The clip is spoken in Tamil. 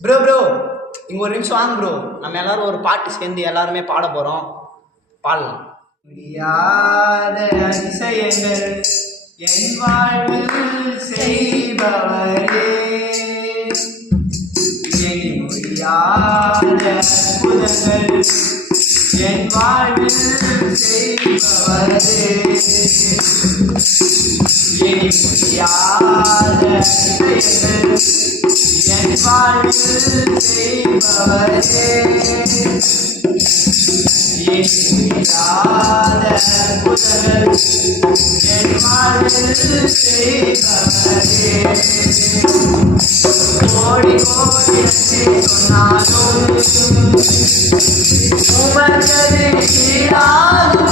ப்ரோ ப்ரோ இங்கே ஒரு நிமிஷம் வாங்க ப்ரோ. நம்ம எல்லாரும் ஒரு பாட்டு சேர்ந்து எல்லாருமே பாட போகிறோம். பாடலாம். முடியாத அதிசயங்கள் என் வாழ்வில் செய்பவரே, எண்ணி முடியாத அற்புதங்கள் என் வாழ்வில் செய்பவரே, எண்ணி முடியாத அதிசயங்கள் என் வாழ்வில் செய்பவரே, எண்ணிடாத அற்புதங்கள் என் வாழ்வில் செய்பவரே, கோடி கோடி சொன்னாலும் உமக்கது ஈடாகும்